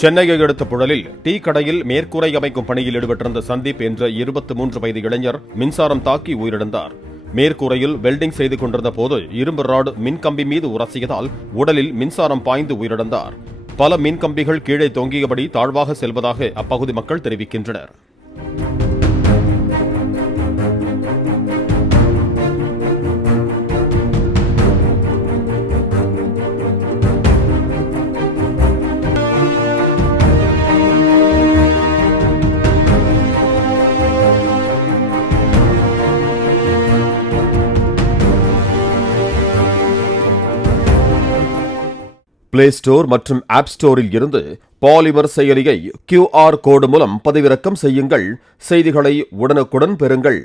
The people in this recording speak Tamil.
சென்னையை அடுத்த புழலில் டீ கடையில் மேற்கூரை அமைக்கும் பணியில் ஈடுபட்டிருந்த சந்தீப் என்ற 23 வயது இளைஞர் மின்சாரம் தாக்கி உயிரிழந்தார். மேற்கூரையில் வெல்டிங் செய்து கொண்டிருந்த போது இரும்பு ராடு மின்கம்பி மீது உரசியதால் உடலில் மின்சாரம் பாய்ந்து உயிரிழந்தார். பல மின்கம்பிகள் கீழே தொங்கியபடி தாழ்வாக செல்வதாக அப்பகுதி மக்கள் தெரிவிக்கின்றனர். பிளே ஸ்டோர் மற்றும் ஆப் ஸ்டோரில் இருந்து பாலிமர் செயலியை QR கோடு மூலம் பதிவிறக்கம் செய்யுங்கள். செய்திகளை உடனுக்குடன் பெறுங்கள்.